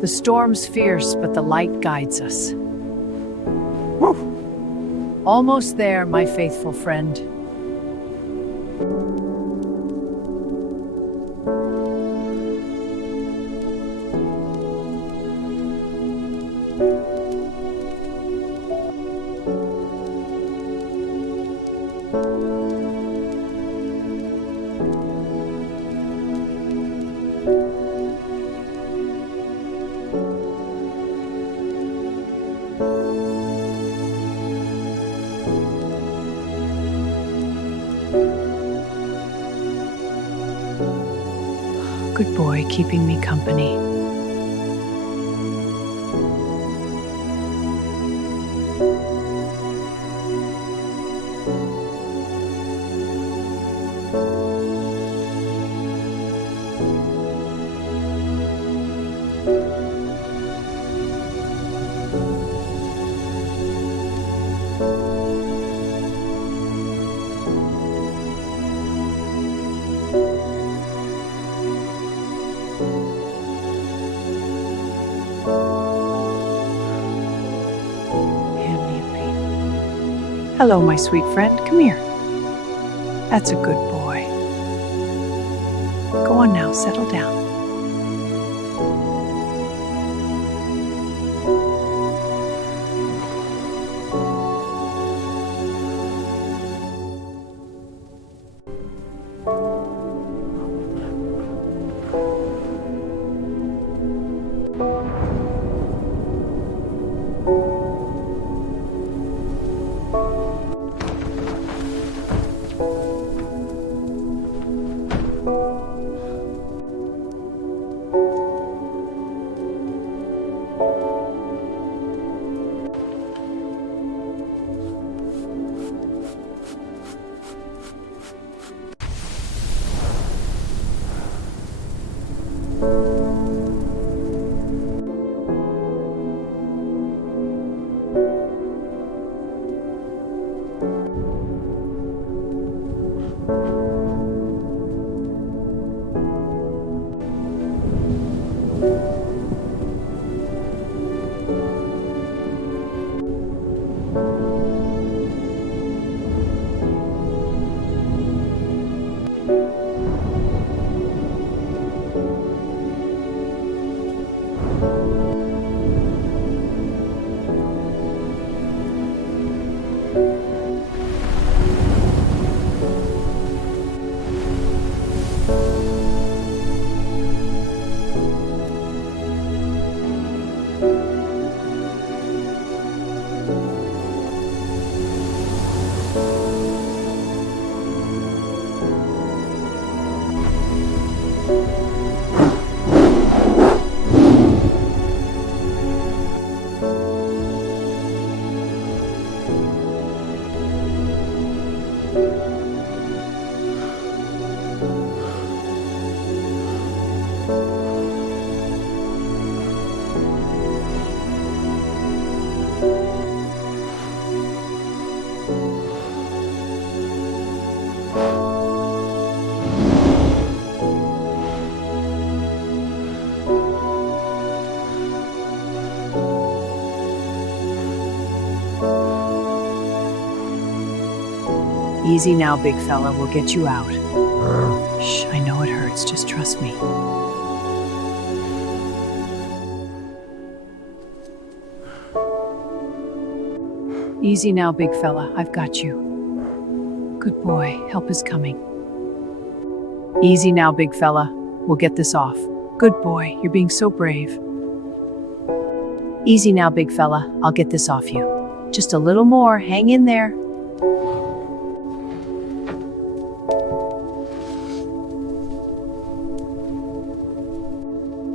The storm's fierce, but the light guides us. Woo! Almost there, my faithful friend. Good boy, keeping me company. Hello, my sweet friend. Come here. That's a good boy. Go on now, settle down. Easy now, big fella. We'll get you out. Shh, I know it hurts. Just trust me. Easy now, big fella. I've got you. Good boy. Help is coming. Easy now, big fella. We'll get this off. Good boy. You're being so brave. Easy now, big fella. I'll get this off you. Just a little more. Hang in there.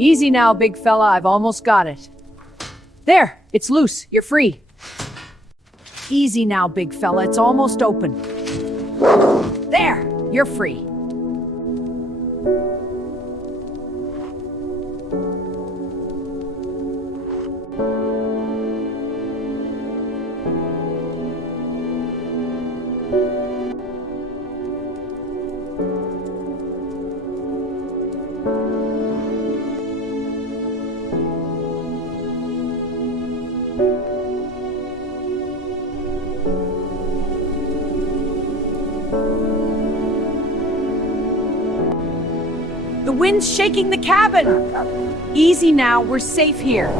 Easy now, big fella. I've almost got it. There, it's loose. You're free. Easy now, big fella. It's almost open. There, you're free. wind's shaking the cabin. Easy now, we're safe here.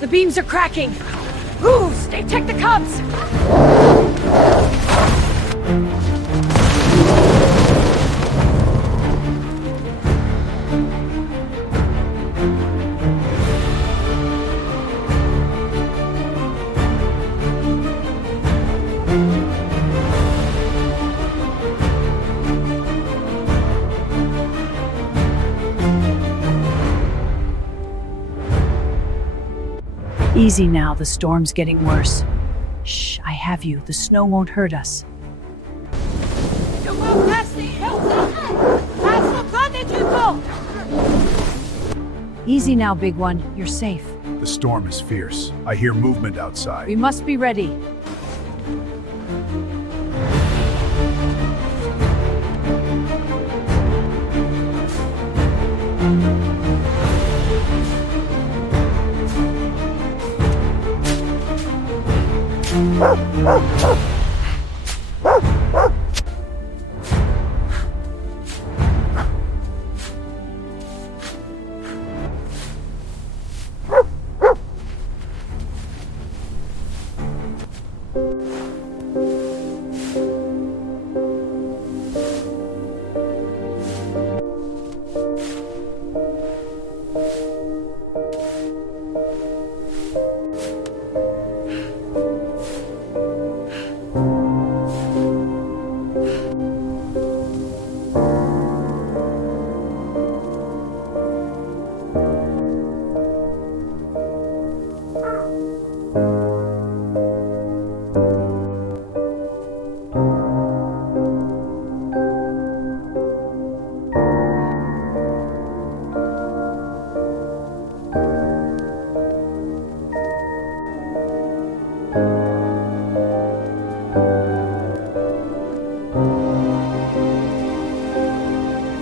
The beams are cracking. Ooh, stay check the cubs. Easy now, the storm's getting worse. Shh, I have you. The snow won't hurt us. Easy now, big one. You're safe. The storm is fierce. I hear movement outside. We must be ready.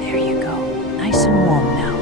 There you go. Nice and warm now.